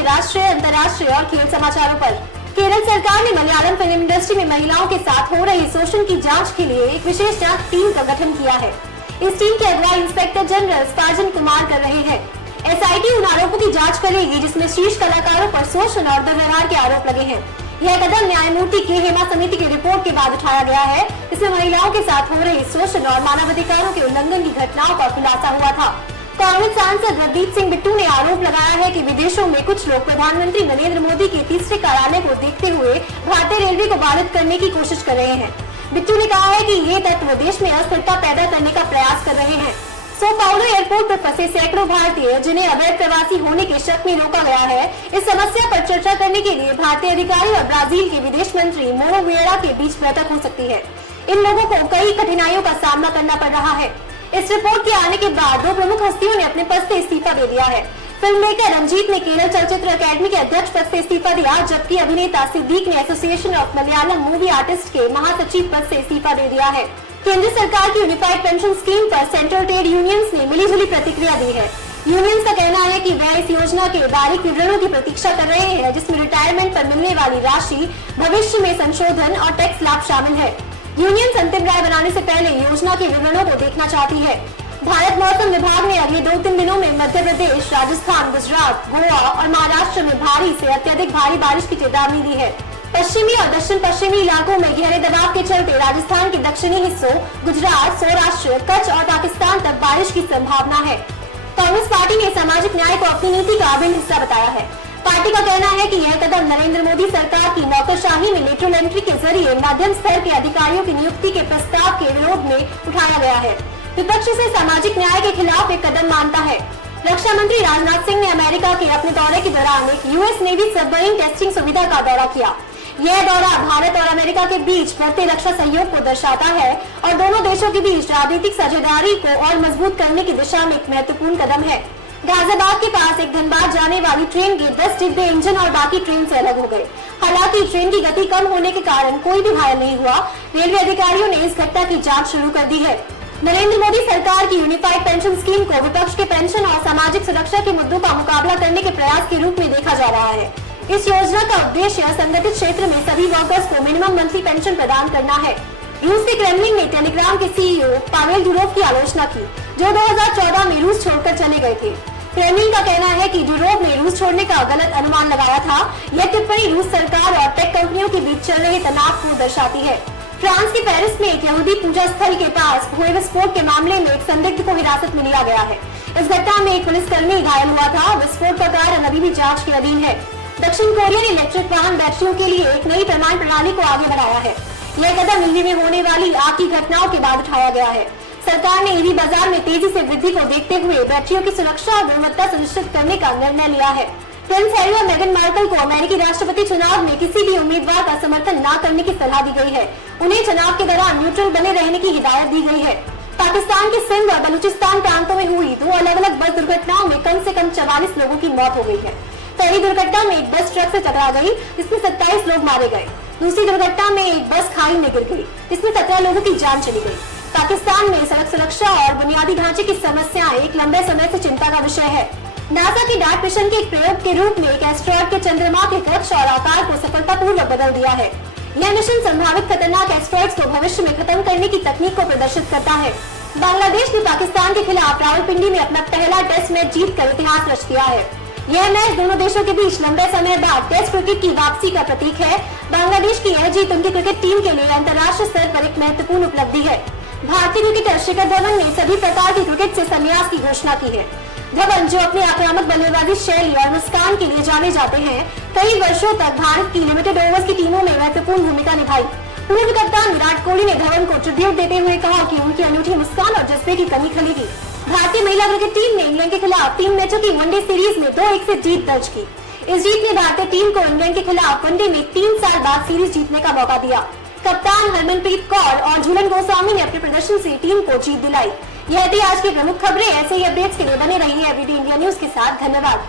आपके राष्ट्रीय, अंतर्राष्ट्रीय और खेल समाचारों पर। केरल सरकार ने मलयालम फिल्म इंडस्ट्री में महिलाओं के साथ हो रही शोषण की जांच के लिए एक विशेष जांच टीम का गठन किया है। इस टीम की अगुवाई इंस्पेक्टर जनरल स्पार्जन कुमार कर रहे हैं। एसआईटी उन आरोपों की जांच करेगी जिसमें शीर्ष कलाकारों पर शोषण और दुर्व्यवहार के आरोप लगे हैं। यह कदम न्यायमूर्ति के हेमा समिति की रिपोर्ट के बाद उठाया गया है। इसमें महिलाओं के साथ हो रही शोषण और मानवाधिकारों के उल्लंघन की घटनाओं का खुलासा हुआ था। कांग्रेस सांसद रवदीप सिंह बिट्टू ने आरोप लगाया है कि विदेशों में कुछ लोग प्रधानमंत्री नरेंद्र मोदी के तीसरे कार्यालय को देखते हुए भारतीय रेलवे को बाधित करने की कोशिश कर रहे हैं। बिट्टू ने कहा है कि ये तत्व देश में अस्थिरता पैदा करने का प्रयास कर रहे हैं। सो पाउलो एयरपोर्ट पर फंसे सैकड़ों भारतीय जिन्हें अवैध प्रवासी होने के शक में रोका गया है, इस समस्या पर चर्चा करने के लिए भारतीय अधिकारी और ब्राजील के विदेश मंत्री मोरो विएरा के बीच बैठक हो सकती है। इन लोगों को कई कठिनाइयों का सामना करना पड़ रहा है। इस रिपोर्ट के आने के बाद दो प्रमुख हस्तियों ने अपने पद से इस्तीफा दे दिया है। फिल्म मेकर रंजीत ने केरल चलचित्र अकेडमी के अध्यक्ष पद से इस्तीफा दिया, जबकि अभिनेता सिद्दीक ने association of Malayalam movie artist के महासचिव पद से इस्तीफा दे दिया है। केंद्र सरकार की यूनिफाइड पेंशन स्कीम पर सेंट्रल ट्रेड यूनियंस ने मिलीजुली प्रतिक्रिया दी है। यूनियंस का कहना है कि वह इस योजना के बारीक विवरणों की प्रतीक्षा कर रहे हैं, जिसमें रिटायरमेंट पर मिलने वाली राशि, भविष्य में संशोधन और टैक्स लाभ शामिल है। यूनियंस अंतिम राय बनाने से पहले योजना के विवरणों को देखना चाहती है। भारत मौसम विभाग ने अगले 2-3 दिनों में मध्य प्रदेश, राजस्थान, गुजरात, गोवा और महाराष्ट्र में भारी से अत्यधिक भारी बारिश की चेतावनी दी है। पश्चिमी और दक्षिण पश्चिमी इलाकों में गहरे दबाव के चलते राजस्थान के दक्षिणी हिस्सों, गुजरात, सौराष्ट्र, कच्छ और पाकिस्तान तक बारिश की संभावना है। कांग्रेस पार्टी ने सामाजिक न्याय को अपनी नीति का अभिन्न हिस्सा बताया है। पार्टी का कहना है कि यह कदम नरेंद्र मोदी सरकार की नौकरशाही में लेटरल एंट्री के जरिए मध्यम स्तर के अधिकारियों की नियुक्ति के प्रस्ताव के विरोध में उठाया गया है। विपक्ष इसे सामाजिक न्याय के खिलाफ एक कदम मानता है। रक्षा मंत्री राजनाथ सिंह ने अमेरिका के अपने दौरे के दौरान एक यूएस नेवी सबमरीन टेस्टिंग सुविधा का दौरा किया। यह दौरा भारत और अमेरिका के बीच बढ़ते रक्षा सहयोग को दर्शाता है और दोनों देशों के बीच राजनीतिक साझेदारी को और मजबूत करने की दिशा में एक महत्वपूर्ण कदम है। गाजियाबाद के पास एक धनबाद जाने वाली ट्रेन के 10 डिब्बे इंजन और बाकी ट्रेन से अलग हो गए। हालांकि ट्रेन की गति कम होने के कारण कोई भी घायल नहीं हुआ। रेलवे अधिकारियों ने इस घटना की जांच शुरू कर दी है। नरेंद्र मोदी सरकार की यूनिफाइड पेंशन स्कीम को विपक्ष के पेंशन और सामाजिक सुरक्षा के मुद्दों का मुकाबला करने के प्रयास के रूप में देखा जा रहा है। इस योजना का उद्देश्य असंगठित क्षेत्र में सभी वर्कर्स को मिनिमम मंथली पेंशन प्रदान करना है। रूस के क्रेमलिन ने टेलीग्राम के सीईओ पावेल डुरोव की आलोचना की, जो 2014 में रूस छोड़कर चले गए थे। क्रेमलिन का कहना है कि डुरोव ने रूस छोड़ने का गलत अनुमान लगाया था। यह टिप्पणी रूस सरकार और टेक कंपनियों के बीच चल रहे तनाव को दर्शाती है। फ्रांस के पेरिस में एक यहूदी पूजा स्थल के पास हुए विस्फोट के मामले में एक संदिग्ध को हिरासत में लिया गया है। इस घटना में एक पुलिसकर्मी घायल हुआ था। विस्फोट का कारण अभी भी जांच के अधीन है। दक्षिण कोरिया ने इलेक्ट्रिक वाहन बैटरियों के लिए एक नई प्रमाण प्रणाली को आगे बढ़ाया है। यह कदम दिल्ली में होने वाली आग की घटनाओं के बाद उठाया गया है। सरकार ने ईवी बाजार में तेजी से वृद्धि को देखते हुए बैटरियों की सुरक्षा और गुणवत्ता सुनिश्चित करने का निर्णय लिया है। प्रिंस हैरी और मेगन मार्कल को अमेरिकी राष्ट्रपति चुनाव में किसी भी उम्मीदवार का समर्थन न करने की सलाह दी गई है। उन्हें चुनाव के दौरान न्यूट्रल बने रहने की हिदायत दी गई है। पाकिस्तान के सिंध और बलूचिस्तान प्रांतों में हुई 2 अलग-अलग बस दुर्घटनाओं में कम से कम 44 लोगों की मौत हो गई है। पहली दुर्घटना में एक बस ट्रक से टकरा गई, जिसमें 27 लोग मारे गए। दूसरी दुर्घटना में एक बस खाई में गिर गई, जिसमें 17 लोगों की जान चली गई। पाकिस्तान में सड़क सुरक्षा और बुनियादी ढांचे की समस्याएं एक लंबे समय से चिंता का विषय है। नासा की डार्ट मिशन के एक प्रयोग के रूप में एक एस्टेरॉयड के चंद्रमा के कक्ष और आकार को सफलतापूर्वक बदल दिया है। यह मिशन संभावित खतरनाक एस्टेरॉयड्स को भविष्य में खत्म करने की तकनीक को प्रदर्शित करता है। बांग्लादेश ने पाकिस्तान के खिलाफ रावलपिंडी में अपना पहला टेस्ट मैच जीत कर इतिहास रच दिया है। यह मैच दोनों देशों के बीच लंबे समय बाद टेस्ट क्रिकेट की वापसी का प्रतीक है। बांग्लादेश की यह जीत उनकी क्रिकेट टीम के लिए अंतर्राष्ट्रीय स्तर पर एक महत्वपूर्ण उपलब्धि है। भारतीय क्रिकेटर शिखर धवन ने सभी प्रकार की क्रिकेट से संन्यास की घोषणा की है। धवन, जो अपनी आक्रामक बल्लेबाजी शैली और मुस्कान के लिए जाने जाते हैं, कई वर्षों तक भारत की लिमिटेड ओवर्स की टीमों में महत्वपूर्ण भूमिका निभाई। पूर्व कप्तान विराट कोहली ने धवन को ट्रिब्यूट देते हुए कहा कि उनकी अनूठी मुस्कान और जज्बे की कमी खलेगी। भारतीय महिला क्रिकेट टीम ने इंग्लैंड के खिलाफ 3 मैचों की वनडे सीरीज में 2-1 से जीत दर्ज की। इस जीत ने भारतीय टीम को इंग्लैंड के खिलाफ वनडे में 3 साल बाद सीरीज जीतने का मौका दिया। कप्तान हरमनप्रीत कौर और झूलन गोस्वामी ने अपने प्रदर्शन से टीम को जीत दिलाई। यह थी आज की प्रमुख खबरें। ऐसे ही अपडेट्स के लिए बने रहिए एवरीडे इंडिया न्यूज के साथ। धन्यवाद।